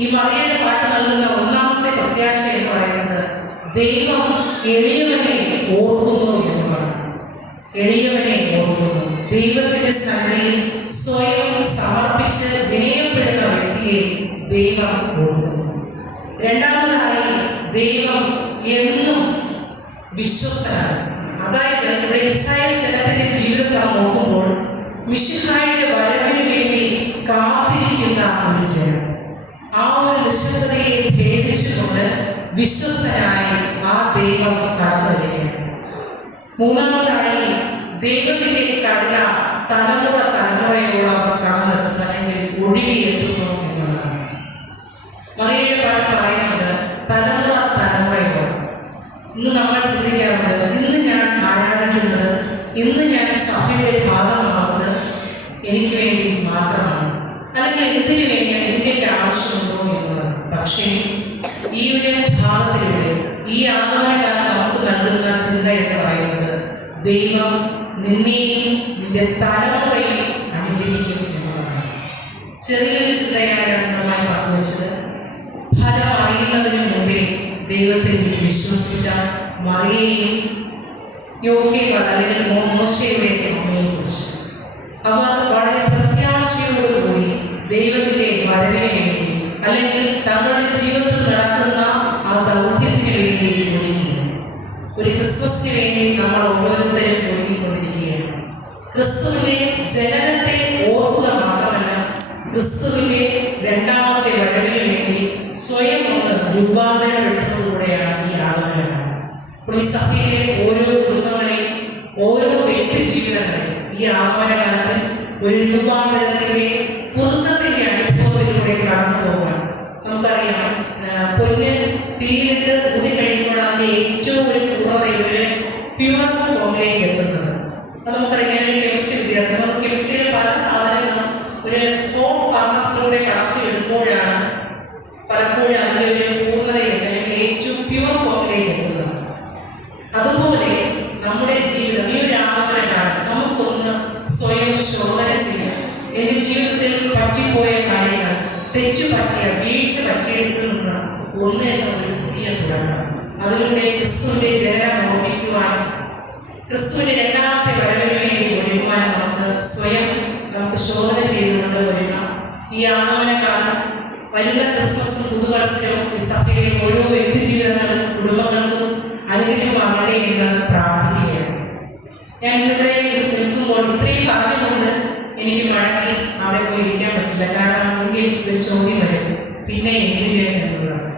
ഈ മറിയയുടെ പാട്ട് നൽകുന്ന ഒന്നാമത്തെ പ്രത്യാശ എന്ന് പറയുന്നത് ദൈവം എളിയവനെ ഓർക്കുന്നു എന്നതാണ്. എളിയവനെ ഓർക്കുന്നു. ദൈവത്തിന്റെ സന്നിധിയിൽ സ്വയം സമർപ്പിച്ച് വിനയപ്പെടുന്ന വ്യക്തിയെ ദൈവം ഓർക്കുന്നു. രണ്ടാമതായി ദൈവം എന്നും വിശ്വസ്തനാണ്. അതായത് ഇവിടെ ഇസ്രായേൽ ജനത്തിന്റെ ജീവിതത്തെ നോക്കുമ്പോൾ മിശിഹായുടെ വരവിന് വേണ്ടി കാത്തിരിക്കുന്ന ഒരു ജനം, ആ ഒരു നിശ്ചലതയെ ഭേദിച്ചുകൊണ്ട് വിശ്വസ്തനായി ആ ദൈവം കടന്നു വരികയാണ്. മൂന്നാമതായി ദൈവത്തിന്റെ കരുണ തലമുറയോളം കടന്നു നിർത്തുന്നു, അല്ലെങ്കിൽ ഒഴുകിയെത്തുന്നു എന്നുള്ളതാണ്. മറിയയുടെ പാട്ട് പറയുന്നത് തലമുറയോളം. ഇന്ന് നമ്മൾ ചിന്തിക്കാറുണ്ട്, ഇന്ന് ഞാൻ ആരാധിക്കുന്നത്, ഇന്ന് ഞാൻ സഭയുടെ ഭാഗമാകുന്നത് എനിക്ക് വേണ്ടി മാത്രമാണ്, അല്ലെങ്കിൽ എന്തിനു വേണ്ടിയാണ്, ഇതിൻ്റെയൊക്കെ ആവശ്യമുണ്ടോ എന്നുള്ളത്. പക്ഷേ ഈ ഒരു ഭാഗത്തിലൂടെ ഈ ആഗമനകാലം നമുക്ക് നൽകുന്ന ചിന്ത എന്ന് പറയുന്നത് ദൈവം നിന്നെയും നിന്റെ തലമുറയും അനുഗ്രഹിക്കും എന്നുള്ളതാണ്. ചെറിയൊരു ചിന്തയാണ് ഞാൻ നിങ്ങളുമായി പങ്കുവച്ചത്. ഫലം അറിയുന്നതിന് മുമ്പേ ദൈവത്തിൽ വിശ്വസിച്ച മറിയയും യോഹേബ് മോശയുടെ അമ്മയെ കുറിച്ച് അവർ വളരെ പ്രത്യാശയോടുകൂടി ദൈവത്തിന്റെ വരവിനെ വേണ്ടി, അല്ലെങ്കിൽ തങ്ങളുടെ ജീവിതത്തിൽ നടക്കുന്ന ആ ദൗത്യത്തിന് വേണ്ടി ഒരുങ്ങിയിരുന്നു. ഒരു ക്രിസ്മസിന് വേണ്ടി നമ്മൾ ഓരോരുത്തരും ഒരുങ്ങിക്കൊണ്ടിരിക്കുകയാണ്. ക്രിസ്തുവിന്റെ ജനനത്തെ ഓർക്കുക മാത്രമല്ല, ക്രിസ്തുവിന്റെ രണ്ടാമത്തെ വരവിന് വേണ്ടി സ്വയം ഒന്ന് രൂപാന്തരപ്പെടുത്തുന്നതിലൂടെയാണ് ഈ ആഗമനം. അപ്പോൾ ഈ സഭയിലെ ഓരോ കുടുംബങ്ങളെയും, ഓരോ വ്യക്തി ജീവിതങ്ങളെയും ഈ ആഗമനകാലത്ത് ഒരു രൂപാന്തരത്തിന്റെ പുതുക്കത്തിന്റെ അനുഭവത്തിലൂടെ കടന്നു പോകാൻ നമുക്കറിയാം. പൊന്ന് തീരിട്ട് ഊതി കഴിയുമ്പോൾ അതിന്റെ ഏറ്റവും ഒരു പൂർണ്ണതയിൽ ഒരു പ്യുവർ ഫോമിലേക്ക് എത്തുന്നത്. അത് നമുക്കറിയാം. കെമിസ്ട്രി വിദ്യാർത്ഥി, നമുക്ക് കെമിസ്ട്രിയിലെ പല സാധനങ്ങളും ഒരു ഹോം ഫാർമസിലൂടെ കടത്തി എടുക്കുമ്പോഴാണ് പലപ്പോഴും അതിൻ്റെ ഒരു പൂർണ്ണതയിൽ, അല്ലെങ്കിൽ ഏറ്റവും പ്യുവർ ഫോമിലേക്ക് എത്തുന്നത്. അതുപോലെ നമ്മുടെ ജീവിതം ഈ ഒരു ആഗമനമാണ്. നമുക്കൊന്ന് സ്വയം ശോധന ചെയ്യാം. എൻ്റെ ജീവിതത്തിൽ പറ്റിപ്പോയ കാര്യങ്ങൾ, തെറ്റുപറ്റിയ, വീഴ്ച പറ്റിയതിൽ നിന്ന് ഒന്ന് എന്ന ഒരു പുതിയ തുടക്കം, അതിലൂടെ ക്രിസ്തുവിന്റെ ജനനം ഓർമ്മിക്കുവാൻ, ക്രിസ്തുവിന്റെ രണ്ടാമത്തെ വരവിന് വേണ്ടി ഒരുങ്ങുവാൻ നമുക്ക് ശോധന ചെയ്തുകൊണ്ട് ഒരുങ്ങാം. ഈ ആഗമനകാലം വരുന്ന ക്രിസ്മസും പുതുവത്സരവും ഈ സഭയിലെ ഓരോ വ്യക്തി ജീവിതങ്ങളും കുടുംബങ്ങൾക്കും അനുഗ്രഹമാകട്ടെ എന്ന് പ്രാർത്ഥിക്കുകയാണ്. ഞാൻ ഇവിടെ നിൽക്കുമ്പോൾ ഇത്രയും പറഞ്ഞുകൊണ്ട് എനിക്ക് മടങ്ങി അവിടെ പോയി ഇരിക്കാൻ പറ്റില്ല. കാരണം എങ്കിൽ ഒരു ചോദ്യം വരും, പിന്നെ എന്തിന് എന്നുള്ളത്.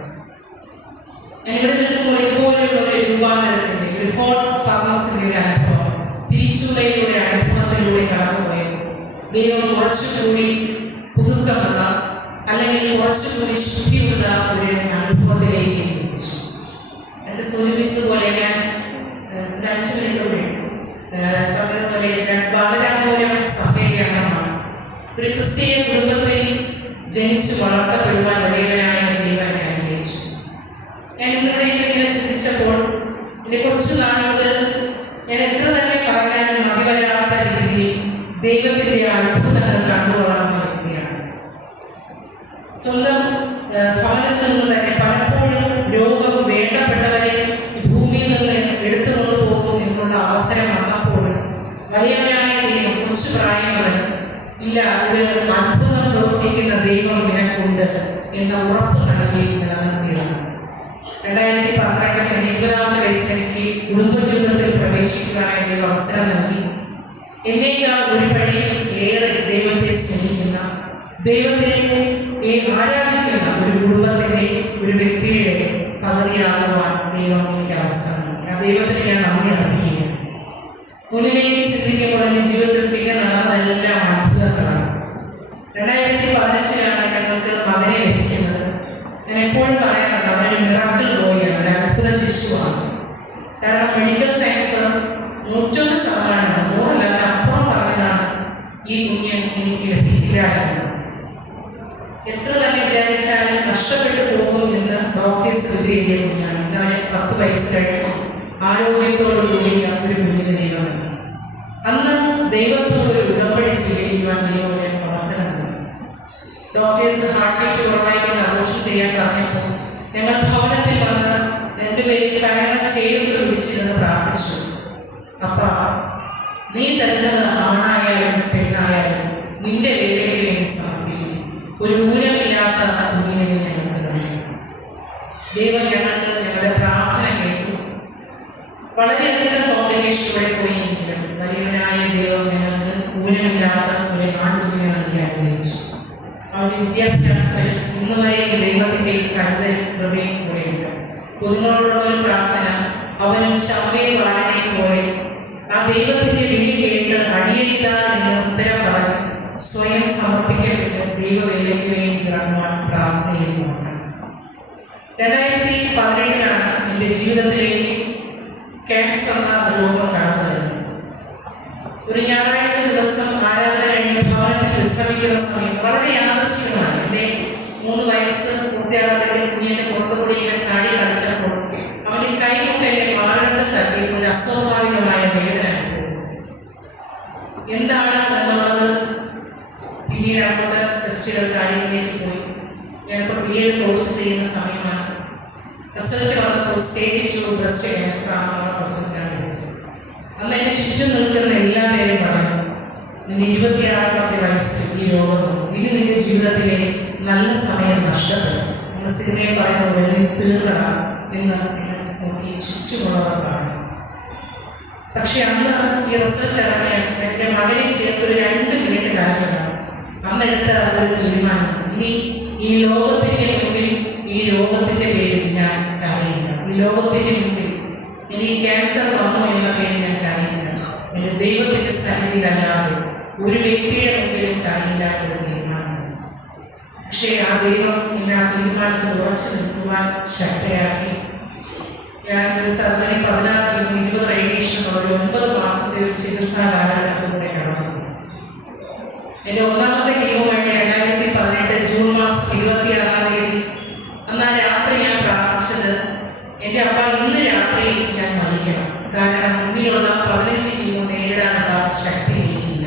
ഞാനിവിടെ നിൽക്കുമ്പോൾ ഇതുപോലെയുള്ള ഒരു രൂപാന്തരത്തിന്റെ, ഒരു ഹോട്ട് ഫാർമസിന്റെ ഒരു അനുഭവം, തിരിച്ചുള്ളയിലൂടെ അനുഭവത്തിലൂടെ കടന്നുപോയപ്പോൾ ദൈവം കുറച്ചുകൂടി പുതുക്കമുള്ള, അല്ലെങ്കിൽ കുറച്ചുകൂടി ശുദ്ധിയുള്ള ഒരു അനുഭവത്തിലേക്ക് എത്തിച്ചു. അച്ഛൻ സൂചിപ്പിച്ചതുപോലെ ഞാൻ 5 മിനിറ്റ് കൂടെ പറഞ്ഞതുപോലെ ബാലരാമപുരം സഭയുടെ അംഗമാണ്. ഒരു ക്രിസ്തീയ കുടുംബത്തിൽ ജനിച്ച് വളർത്തപ്പെടുവാൻ വലിയവനായ ദൈവം അനുഗ്രഹിച്ചു. ഞാൻ ഇന്നിവിടെ ഇങ്ങനെ ചിന്തിച്ചപ്പോൾ എന്നെ കുറച്ച് നാളുകൾ ഞാൻ എത്ര തന്നെ പറയാനും മതിവരാത്ത രീതിയിൽ ദൈവത്തിന്റെ അത്ഭുതങ്ങൾ കണ്ടുകൊള്ളാവുന്ന വ്യക്തിയാണ്. സ്വന്തം ഭവനത്തിൽ നിന്ന് തന്നെ പലപ്പോഴും രോഗം വേണ്ടപ്പെട്ടവരെ ഭൂമിയിൽ നിന്ന് എടുത്തുകൊണ്ടു പോകും എന്നുള്ള അവസരം വന്നപ്പോഴും വലിയവനായ ദൈവം കൊച്ചു പ്രായങ്ങളിൽ ഇല്ല, ഒരു അത്ഭുതം പ്രവർത്തിക്കുന്ന ദൈവം നിനക്കുണ്ട് എന്ന ഉറപ്പ് നൽകി നിലനിർത്തിയതാണ്. 2012 20ാമത്തെ വയസ്സിൽ എനിക്ക് കുടുംബജീവിതത്തിൽ പ്രവേശിക്കുവാനായി ദൈവം അവസരം നൽകി. എന്നേക്കാൾ ഒരു വഴിയും ഏറെ ദൈവത്തെ സ്നേഹിക്കുന്ന, ദൈവത്തെ ആരാധിക്കുന്ന ഒരു കുടുംബത്തിന്റെ, ഒരു വ്യക്തിയുടെ പകുതിയാകുവാൻ ദൈവം എനിക്ക് അവസരം നൽകി. ആ ദൈവത്തിന് ഞാൻ നന്ദി അർപ്പിക്കുകയാണ്. മുന്നിലേക്ക് ചിന്തിക്കുമ്പോൾ എൻ്റെ ജീവിതത്തിൽ പിന്നെ നടന്നതെല്ലാം അത്ഭുതങ്ങളാണ്. 2015 ഞങ്ങൾക്ക് മകനെ ലഭിക്കുന്നത്. ഞാൻ എപ്പോഴും പറയാറുണ്ട്, അവനൊരു എത്ര തന്നെ വിചാരിച്ചാലും നഷ്ടപ്പെട്ടു പോകും എന്ന് ഡോക്ടേഴ്സ് എഴുതിയ കുഞ്ഞാണ്. ഇന്നവന് 10 വയസ്സ് കഴിഞ്ഞു ആരോഗ്യത്തോടു കൂടിയ ഒരു കുഞ്ഞിന് ദൈവമുണ്ട്. അന്ന് ദൈവത്തോട് ഒരു ഉടമ്പടി സ്വീകരിക്കുവാൻ ദൈവം അവസരം നൽകി. ഡോക്ടേഴ്സ് ഹാർട്ട് ബീറ്റ് കുറവായിക്കൊണ്ട് അബോർഷൻ ചെയ്യാൻ പറഞ്ഞപ്പോൾ ഞങ്ങൾ ഭവനത്തിൽ വന്ന് രണ്ടുപേരും കരങ്ങൾ ചേർത്ത് പിടിച്ചിരുന്ന് പ്രാർത്ഥിച്ചു. അപ്പ നീ തരുന്നത് ആണായാലും പെണ്ണായാലും നിന്റെ വേലയ്ക്ക് വേണ്ടി സമർപ്പിക്കും. ഒരു ഊരമില്ലാത്ത കുഞ്ഞിനെ ഞങ്ങൾക്ക് നൽകി. ദൈവം ഞങ്ങളുടെ പ്രാർത്ഥന കേട്ടു. വളരെയധികം കോംപ്ലിക്കേഷനിലൂടെ പോയെങ്കിലും വലിയവനായ ദൈവം ഞങ്ങൾക്ക് ഊരമില്ലാത്ത ഒരു ആൺകുഞ്ഞിനെ നൽകി അനുഗ്രഹിച്ചു. അവന്റെ വിദ്യാഭ്യാസത്തിൽ ഇന്നുവരെയും ദൈവത്തിന്റെ കരുതലും കൃപയും കൂടെയുണ്ട്. കുഞ്ഞുങ്ങളോടുള്ള ഒരു പ്രാർത്ഥന അവനും ശവയെ വാഴനെ പോലെ ആ ദൈവത്തിന്റെ വിളി കേട്ട് അടിയരില്ല എന്ന് ഉത്തരം പറഞ്ഞ് സ്വയം സമർപ്പിക്കപ്പെട്ട് ദൈവവേലയ്ക്ക് വേണ്ടി ഇറങ്ങുവാൻ പ്രാർത്ഥനയിൽ നോക്കണം. 2018 എൻ്റെ ജീവിതത്തിലേക്ക് ക്യാൻസർ എന്ന രോഗം കടന്നു വരുന്നു. ഒരു ഞായറാഴ്ച ദിവസം ആരാധന കഴിഞ്ഞ് ഭവനത്തിൽ വിശ്രമിക്കുന്ന സമയത്ത് വളരെ യാദൃശ്ചികമാണ് എൻ്റെ 3 വയസ്സ് പൂർത്തിയാകാത്ത കുഞ്ഞിന്റെ പുറത്തുകൂടി ഇങ്ങനെ ചാടി കളിച്ചപ്പോൾ അവൻ്റെ കൈകൊണ്ട് എൻ്റെ മാരണത്തിൽ തട്ടിയപ്പോൾ ഒരു അസ്വാഭാവികമായ വേദന എന്താണ് എന്നുള്ളത് പിന്നീട് അങ്ങോട്ട് ടെസ്റ്റുകൾ കാര്യങ്ങളിലേക്ക് പോയി. ഞാനിപ്പോൾ B.Ed കോഴ്സ് ചെയ്യുന്ന സമയമാണ്. റിസൾട്ട് വന്നപ്പോൾ സ്റ്റേജ് 2 ബ്രസ്റ്റ് ക്യാൻസർ ആണെന്നുള്ള റിസൾട്ടാണ് ലഭിച്ചത്. അന്ന് എന്നെ ചുറ്റും നിൽക്കുന്ന എല്ലാവരെയും പറഞ്ഞു, നിന്റെ 26ാമത്തെ വയസ്സിൽ ഈ രോഗം ഇനി നിന്റെ ജീവിതത്തിലെ നല്ല സമയം നഷ്ടപ്പെടും. നമ്മൾ സിനിമയിൽ പറയുമ്പോൾ വെള്ളി തീർക്കട എന്ന് എന്നെ നോക്കി ചുറ്റുമുള്ളവർ പറഞ്ഞു. പക്ഷെ അന്ന് ഈ റിസൾട്ട് ഇറങ്ങിയാൽ എൻ്റെ മകനെ ചേർത്തൊരു 2 മിനിറ്റ് കാര്യമാണ്. അന്നെടുത്ത ഒരു തീരുമാനം, ഇനി ഈ ലോകത്തിൻ്റെ മുന്നിൽ ഈ രോഗത്തിൻ്റെ പേരിൽ ഞാൻ കരയില്ല. ഈ ലോകത്തിൻ്റെ മുന്നിൽ ഇനി ക്യാൻസർ വന്നു എന്ന പേരിൽ ഞാൻ കരയില്ല. എൻ്റെ ദൈവത്തിൻ്റെ സന്നിധിയിലല്ലാതെ ഒരു വ്യക്തിയുടെ മുമ്പിലും കരയില്ല എന്ന തീരുമാനമാണ്. പക്ഷേ ആ ദൈവം എന്നെ ആ തീരുമാനത്തിൽ ഉറച്ചു നിൽക്കുവാൻ ശക്തയാക്കി. ഞാൻ ഒരു സർജറി 16 20 റേഡിയേഷൻ ഒരു 9 മാസത്തെ ഒരു ചികിത്സാ കാലഘട്ടത്തിലൂടെ കടന്നു. എൻ്റെ 1ാമത്തെ കീമോ കഴിഞ്ഞ 2018 ജൂൺ മാസം 26-ാം തീയതി അന്ന് ആ രാത്രി ഞാൻ പ്രാർത്ഥിച്ചത്, എൻ്റെ അപ്പ ഇന്ന് രാത്രി ഞാൻ മരിക്കണം. കാരണം മുന്നിലുള്ള 15 കീമോ നേരിടാനുള്ള ശക്തി എനിക്കില്ല.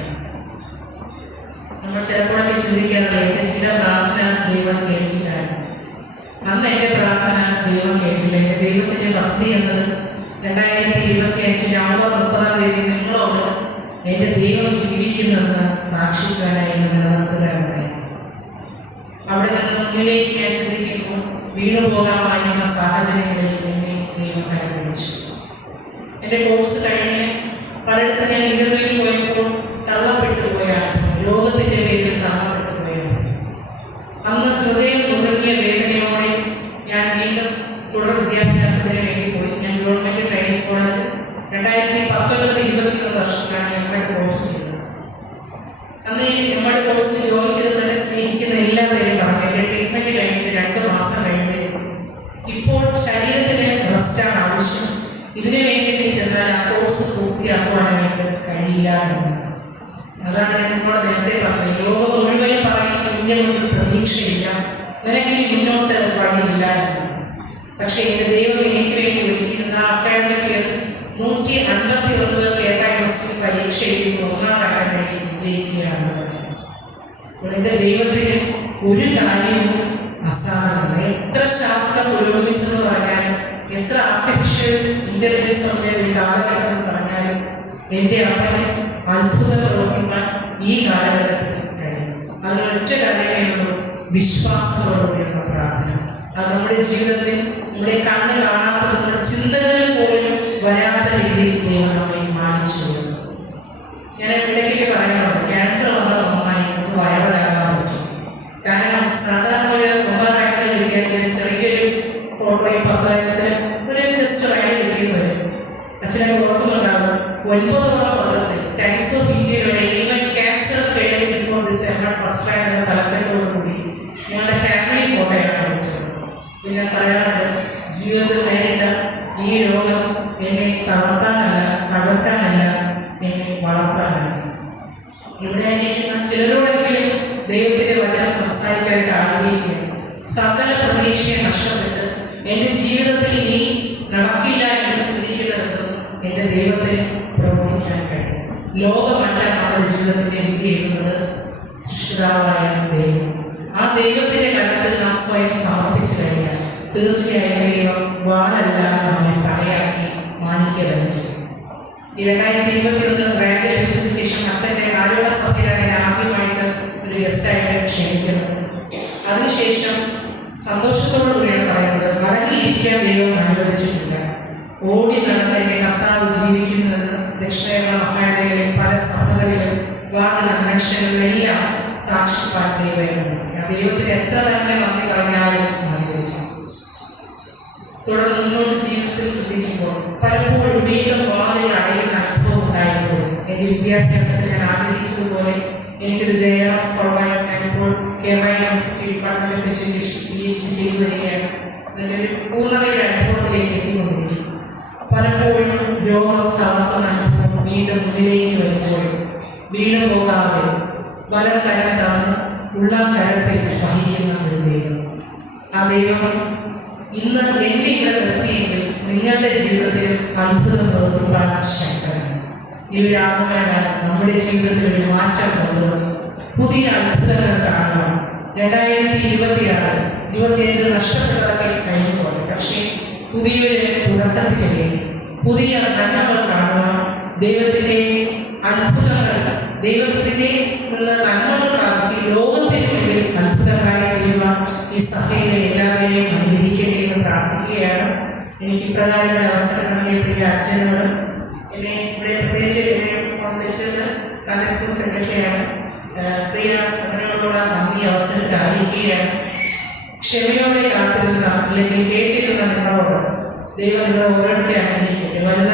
നമ്മൾ ചിലപ്പോഴൊക്കെ ചിന്തിക്കാറുണ്ട് എൻ്റെ ചില പ്രാർത്ഥന ദൈവം കേൾക്കില്ലായിരുന്നു. അന്ന് എൻ്റെ പ്രാർത്ഥന ദൈവം കേട്ടില്ല. എൻ്റെ ദൈവത്തിൻ്റെ പദ്ധതി എന്നത് 2025 നവംബർ 30-ാം തീയതി നിങ്ങളോട് എൻ്റെ ദൈവം ജീവിക്കുന്നെന്ന് സാക്ഷിക്കാനായി നിലനിർത്തുകയുണ്ടായി. അവിടെ നിന്ന് മുന്നിലേക്ക് ഞാൻ ചിന്തിക്കുമ്പോൾ വീണുപോകാമായിരുന്ന സാഹചര്യങ്ങളിൽ എന്നെ ദൈവം കരുതിച്ചു. എൻ്റെ കോഴ്സ് കഴിഞ്ഞ് പലയിടത്തും ഞാൻ ഇന്റർവ്യൂവിൽ പോയപ്പോൾ തള്ളപ്പെട്ടു പോയാൽ രോഗത്തിൻ്റെ പേരിൽ തള്ളപ്പെട്ടു പോയാൽ അന്ന് ഹൃദയം തുടങ്ങിയ വേദനയോടെ ഞാൻ വീണ്ടും തുടർ വിദ്യാഭ്യാസത്തിന് വേണ്ടി പോയി. ഞാൻ government training college 2019-21 വർഷത്തിലാണ് M.Ed course ചെയ്തത്. അന്ന് ഈ M.Ed കോഴ്സിന് ജോയിൻ ചെയ്ത് തന്നെ സ്നേഹിക്കുന്ന എല്ലാവരെയും പറഞ്ഞു, എൻ്റെ ട്രീറ്റ്മെൻറ്റ് കഴിഞ്ഞിട്ട് 2 മാസം കഴിഞ്ഞേ ഇപ്പോൾ ശരീരത്തിന് റെസ്റ്റാണ് ആവശ്യം, ഇതിനു വേണ്ടി നീ ചെന്നാൽ ആ കോഴ്സ് പൂർത്തിയാക്കുവാനായിട്ട് കഴിയില്ല എന്ന്. അതാണ് ഞാൻ നിങ്ങളോട് നേരത്തെ പറഞ്ഞത്. ലോകം മുഴുവനും പറയുമ്പോൾ ഇതിൻ്റെ മുന്നിൽ പ്രതീക്ഷയില്ല, നിനക്കിനി മുന്നോട്ട് വഴിയില്ല എന്ന്. പക്ഷേ എൻ്റെ ദൈവം എനിക്ക് വേണ്ടി ഒരുക്കിയിരുന്ന അക്കാഡമിക് ഇയർ 151 കേരള യൂണിവേഴ്സിറ്റി പരീക്ഷ എഴുതി 1ാം റാങ്ക് നേടി വിജയിക്കുകയാണ്. എൻ്റെ ദൈവത്തിന് ഒരു കാര്യവും അസാധാരണ. എത്ര ശാസ്ത്രം പുരോഗമിച്ചെന്ന് പറഞ്ഞാലും എത്ര ആർട്ടിഫിഷ്യൽ ഇന്റലിജൻസ് ഒക്കെ കാലഘട്ടം പറഞ്ഞാലും എൻ്റെ അപ്പന് അത്ഭുതം പ്രവർത്തിക്കാൻ ഈ കാലഘട്ടത്തിൽ കഴിയും. അതിനൊറ്റ കാര്യമേയുള്ളൂ, വിശ്വാസത്തോടുകൂടിയുള്ള പ്രാർത്ഥന. അത് നമ്മുടെ ജീവിതത്തിൽ നമ്മുടെ കണ്ണ് കാണാത്തത് നമ്മുടെ ചിന്തകളിൽ പോലും വരാത്ത രീതിയിൽ ദൈവം നമ്മെ മാനിച്ചു. ഞാൻ ഇടയ്ക്കൊക്കെ പറയാറുണ്ട്, ക്യാൻസർ വന്നാൽ നന്നായി നമുക്ക് വൈറലാകാൻ പറ്റും. കാരണം സാധാരണ ഒരു 9ാം റാങ്കിൽ കിട്ടിയാൽ ചെറിയൊരു ഫോട്ടോയും 10,000 ഒരു ടെസ്റ്റ് റാങ്ക് കിട്ടിയെന്ന് വരും. അച്ഛനെ ഓർക്കുന്നുണ്ടാവും 9ാം പത്രത്തിൽ ടൈംസ് ഓഫ് ഇന്ത്യയുടെ even cancer failed before this M.Ed first rank എന്ന തലക്കെട്ടോടുകൂടി ഞങ്ങളുടെ ഫാമിലി ഫോട്ടോയാണ് പഠിച്ചത്. ഞാൻ പറയാറുണ്ട്, ജീവിതത്തിൽ നേരിട്ട ഈ രോഗം എന്നെ തളർത്താനല്ല, തകർക്കാനല്ല, എന്നെ വളർത്താനല്ല. ഇവിടെ ഇരിക്കുന്ന ചിലരോടെങ്കിലും ദൈവത്തിന്റെ വചനം സംസാരിക്കാനായിട്ട് ആഗ്രഹിക്കുകയാണ്. സകല പ്രതീക്ഷയെ നഷ്ടപ്പെട്ട് എൻ്റെ ജീവിതത്തിൽ ഇനി നടക്കില്ല എന്ന് ചിന്തിക്കുന്നിടത്ത് എൻ്റെ ദൈവത്തെ പ്രവർത്തിക്കാൻ കഴിയും. ലോകമല്ല നമ്മുടെ ജീവിതത്തിൻ്റെ വിധി എഴുതുന്നത്, സൃഷ്ടിതാവായ ദൈവം. ആ ദൈവത്തിന്റെ കരത്തിൽ നാം സ്വയം സമർപ്പിച്ചു കഴിഞ്ഞാൽ തീർച്ചയായും ദൈവം വാലല്ല നമ്മെ തലയാക്കി മാനിക്കുക തന്നെ ചെയ്യും. 2021 റാങ്ക് ലഭിച്ചതിന് ശേഷം അച്ഛൻ്റെ ആരോഗ്യ സഭയിലാണ് ആദ്യമായിട്ട് ഒരു ഗസ്റ്റായിട്ട് ക്ഷണിക്കുന്നത്. അതിനുശേഷം സന്തോഷത്തോടുകൂടിയാണ് പറയുന്നത്, മടങ്ങിയിരിക്കാൻ ദൈവം അനുവദിച്ചിട്ടില്ല. ഓടി നടന്ന എൻ്റെ കർത്താവ് ജീവിക്കുന്നതെന്ന് ദക്ഷിണേന്ത്യ മഹാനഗരയിലെ പല സഭകളിലും വാർഡ് കൺവെൻഷനുകളിലെല്ലാം സാക്ഷിപ്പാൻ ദൈവമുണ്ട്. ആ ദൈവത്തിന് എത്ര തന്നെ നന്ദി പറഞ്ഞാലും മതി വരില്ല. തുടർന്ന് മുന്നോട്ട് ജീവിതത്തിൽ ചിന്തിക്കുമ്പോൾ പലപ്പോഴും വീണ്ടും കോളേജിൽ അടയുന്ന അനുഭവം ഉണ്ടായപ്പോൾ എൻ്റെ വിദ്യാഭ്യാസത്തിൽ ഞാൻ ആഗ്രഹിച്ചതുപോലെ എനിക്കൊരു JRF സ്കോളറായി ഞാനിപ്പോൾ Kerala university department of education PhD ചെയ്തു വരികയാണ്. അതിൻ്റെ ഒരു പൂർണ്ണതയുടെ അനുഭവത്തിലേക്ക് എത്തിക്കൊണ്ടിരിക്കും. പലപ്പോഴും രോഗം തളർത്തുന്ന അനുഭവം വീണ്ടും മുന്നിലേക്ക് വരുമ്പോൾ വീണു പോകാതെ വലം കരം തന്ന് ഉള്ളം കരത്തെ സഹിക്കുന്ന ഒരു ദൈവം. ആ ദൈവം ഇന്ന് എന്നെ ഇവിടെ നിർത്തിയെങ്കിൽ നിങ്ങളുടെ ജീവിതത്തിൽ അത്ഭുതം പ്രവർത്തിക്കാൻ ശക്തരാണ്. ഈ ഒരു ആത്മകാലം നമ്മുടെ ജീവിതത്തിൽ ഒരു മാറ്റം കൊണ്ടുവന്ന് പുതിയ അത്ഭുതങ്ങൾ കാണുവാൻ 2026, 25 നഷ്ടപ്പെട്ടതൊക്കെ കഴിഞ്ഞുപോലെ, പക്ഷേ പുതിയൊരു തുടക്കത്തിന് വേണ്ടി പുതിയ നന്മകൾ കാണുവാൻ ദൈവത്തിൻ്റെ അത്ഭുതങ്ങൾ, ദൈവത്തിൻ്റെ നന്മകൾ പ്രാപിച്ച് ലോകത്തിന് മുന്നിൽ അത്ഭുതങ്ങളായി തീരുവാൻ ഈ സഭയിലെ എല്ലാവരെയും അനുഗ്രഹിക്കട്ടെ എന്ന് പ്രാർത്ഥിക്കുകയാണ്. എനിക്ക് ഇപ്രകാരം അവസരം നൽകിയ പ്രിയ അച്ഛനോട്, എന്നെ ഇവിടെ പ്രത്യേകിച്ച് വിളിച്ചത് സൺഡേ സ്കൂൾ സെക്രട്ടറിയാണ്, പ്രിയ അതിനോടുള്ള നന്ദി അവസരത്തിൽ അറിയിക്കുകയാണ്. ക്ഷമയോടെ കാത്തിരുന്ന അല്ലെങ്കിൽ കേട്ടിരുന്ന നിങ്ങളോട് ദൈവം ഇത് ഓരോരുത്തരെ അനുഗ്രഹിക്കട്ടെ. വരുന്ന